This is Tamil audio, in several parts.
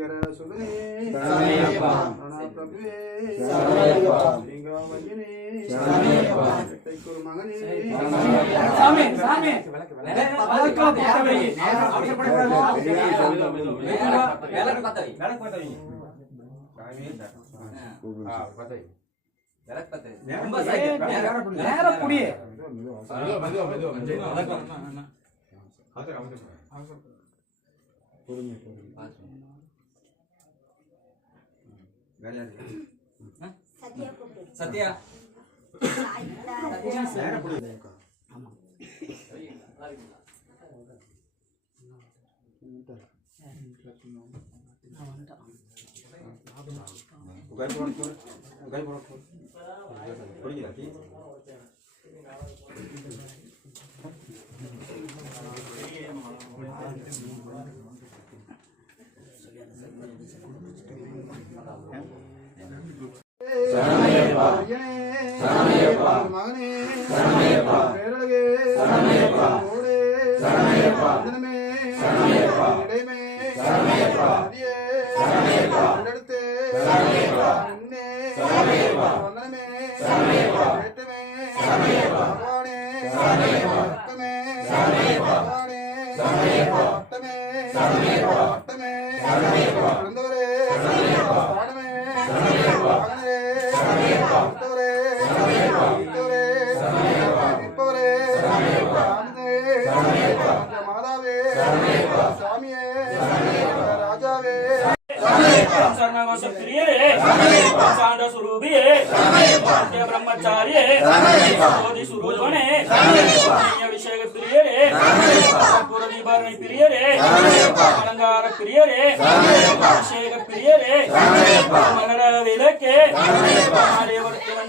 பிரணாபிரபுவே சரணமையப்பா. லிங்காமய்யனே சரணமையப்பா. தைக்குரு மகனே சாமி சாமி வழக்கம் பத்தவை அவசரப்படக்கூடாது விளக்கு பத்த வை. விளக்கு பத்தவை விளக்கு பத்த வை. நேரம் ரொம்ப புடி. சைக்கிள். நேரம் புடி. நேரம் புடி. சத்யா நேரம் புடி. சரணமையப்பா. பேரழகே சரணமையப்பா. ஓடே சரணமையப்பா. வந்தனமே சரணமையப்பா. இடைமே சரணமையப்பா. நதியே சரணமையப்பா. இடத்தே சரணமையப்பா. நின்னே வந்தனமே வேட்டுமே பகவானே ரத்தமே பகவானே சரணமையப்பா. ராஜாவே சரணகோஷ பிரியரே சாண்ட சுரூபியே நித்ய பிரம்மச்சாரியே ஜோதி சுரூபனே அபிஷேக பிரியரே புரதீபரணி பிரியரே அலங்கார பிரியரே அபிஷேக பிரியரே மகர விளக்கே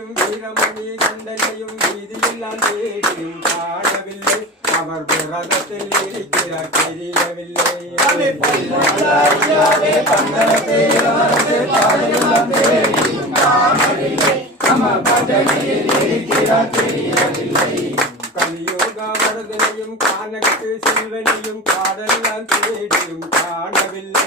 வீரனையும் வீரமணி கண்டனையும் வீதியெல்லாம் தேடியும் காணவில்லை. அவர் புரதத்தில் இருக்கிறார் தெரியவில்லை. கலியோகா வரதனையும் காணக்கு செல்வனையும் காடெல்லாம் தேடியும் காணவில்லை.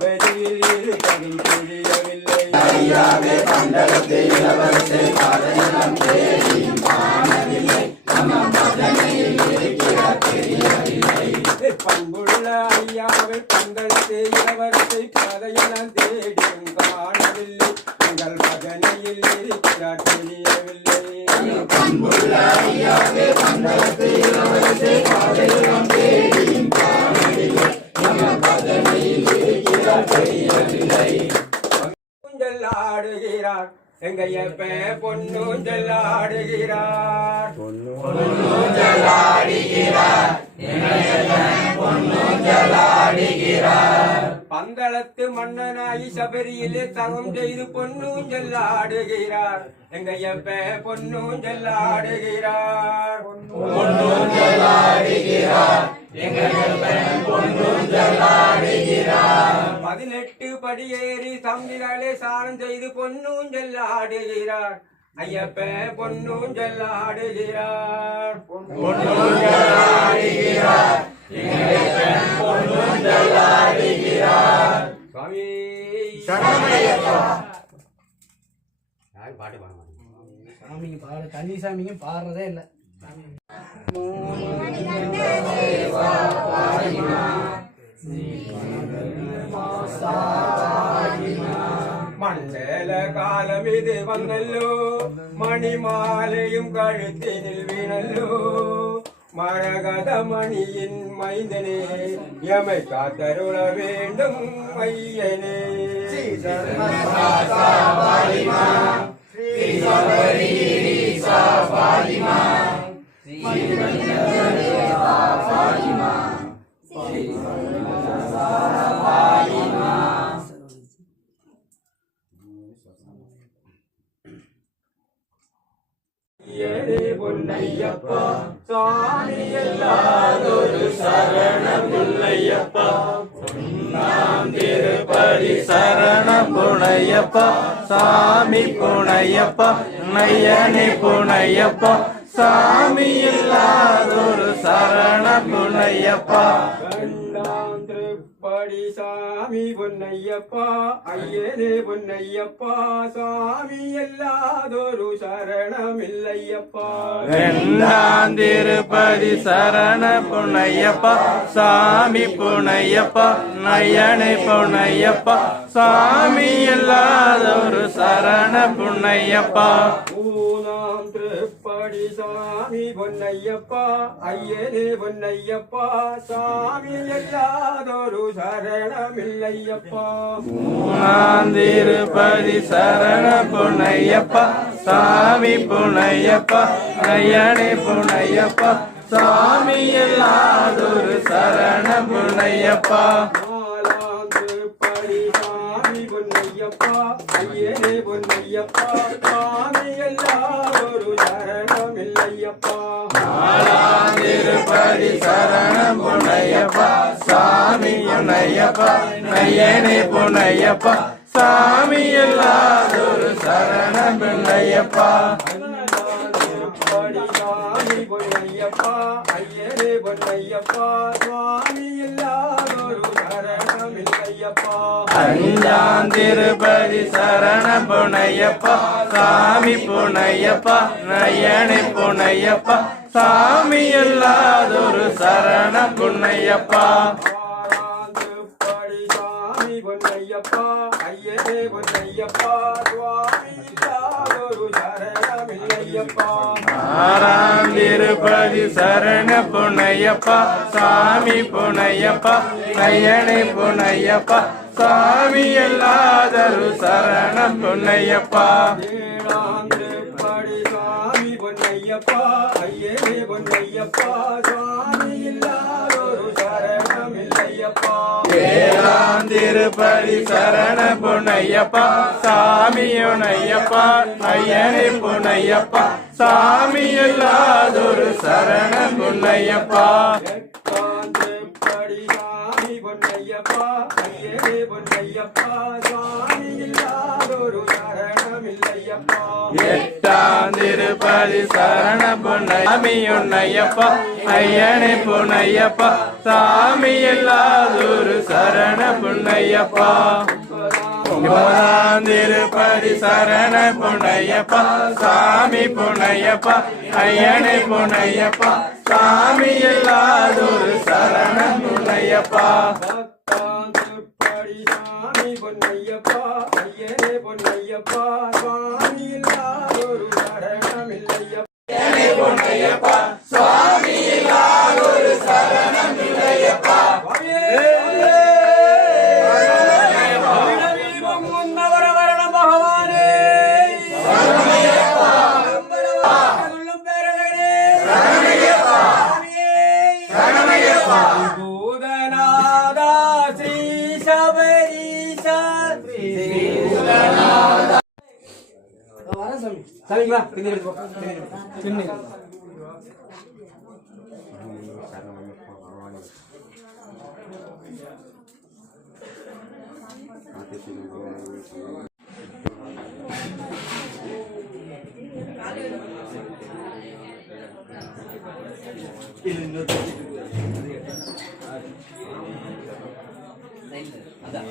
அவர் சபரியில் இருப்பதும் தெரியவில்லை பண்புள்ள ஐயாவை இளவரசை கதையெல்லாம் தேடியும் காணவில்லை எங்கள் பகனையில் இருக்கிறார் தெரியவில்லை ஊஞ்சல் எங்கையப்ப பொன்னூஞ்சல் ஆடுகிறார் பந்தளத்து மன்னனாகி சபரியிலே தவம் செய்து பொன்னூஞ்சல் ஆடுகிறார் எங்கையப்ப பொன்னூஞ்சல் ஆடுகிறார் பதினெட்டு படியேறி தம்பிகளே சாரம் செய்து பொன்னூஞ்சல் ஆடுகிறார் ஐயப்ப பொன்னூஞ்சல் ஆடுகிறார் சுவாமி. யாரும் பாட்டு பாட மாட்டேங்க சாமிங்க பாடு தண்ணி சாமிங்க பாடுறதே இல்லை. மண்டல காலம் இது வந்தல்லோ மணிமாலையும் கழுத்தினில் வீணல்லோ. மரகத மணியின் மைந்தனே எமை காத்தருள வேண்டும் ஐயனே பொன்னையப்பா சாமி எல்லாதொரு சரணம் இல்லையப்பா சரணம் புனையப்பா சாமி புனையப்பா. நையனி புனையப்பா. சாமி இல்லாதொரு சரண புனையப்பா கண்டாம் சாமி பொன்னையப்பா ஐயனே பொன்னையப்பா சாமி எல்லாதொரு சரணம் இல்லையப்பா ரெண்டாம் திருப்பதி சரண பொன்னையப்பா சாமி பொன்னையப்பா நயனை பொன்னையப்பா சாமி இல்லாதொரு சரண புனையப்பா மூணாம் திருப்படி சாமி பொன்னையப்பா ஐயனே பொன்னையப்பா சாமி எல்லாதொரு சரணம் இல்லையப்பா மூணாம் திருப்பதி சரண புனையப்பா சாமி புனையப்பா நயனி புனையப்பா சாமி இல்லாதொரு சரண புனையப்பா நாலாம் திருப்படி சாமி பொன்னையப்பா ஐயனே பொன்னையப்பா சாமி எல்லாதொரு சரணம் இல்லையப்பா திருப்பதி சரண புனையப்பா சாமி புனையப்பா நயனி புனையப்பா சாமி இல்லாதொரு சரண புனையப்பா திருப்படி சாமி பொன்னையப்பா ஐயனே பொன்னையப்பா சுவாமி சரணம் இல்லையப்பா சரண புனையப்பா. சாமி புனையப்பா. நயனி புனையப்பா. சாமி இல்லாதொரு சரண புனையப்பா. ஆறாம் பொன்னையப்பா ஐயனே பொன்னையப்பா சுவாமி இல்லாதொரு சரணம் ஆறாம் திருப்பதி சரண புனையப்பா சாமி புனையப்பா நயனி புனையப்பா சாமி இல்லாதொரு சரண புனையப்பா. சாமி பொன்னையப்பா ஐயனே பொன்னையப்பா சுவாமி இல்லாதொரு சரணம் இல்லையப்பா. ஏழாம் திருப்பதி சரண புனையப்பா சாமி புனையப்பா சாமி புனையப்பா சாமி பொன்னையப்பா பொன்னையப்பா இல்லாதொரு சரணம் இல்லையப்பா எட்டாம் திருப்பதி சரண புனையமி உன்னையப்பா ஐயனி புனையப்பா சாமி இல்லாதொரு சரண ஒன்பதாம் திருப்பதி சரண புனையப்பா சாமி புனையப்பா ஐயனி புனையப்பா சாமி இல்லாதொரு சரண புனையப்பா திருப்படி சாமி பொன்னையப்பா ஐயனே பொன்னையப்பா சுவாமி இல்லாதொரு சரணம் இல்லையப்பா பூதநாதா ஸ்ரீ சாமிங்களா பின்னாடி அதான்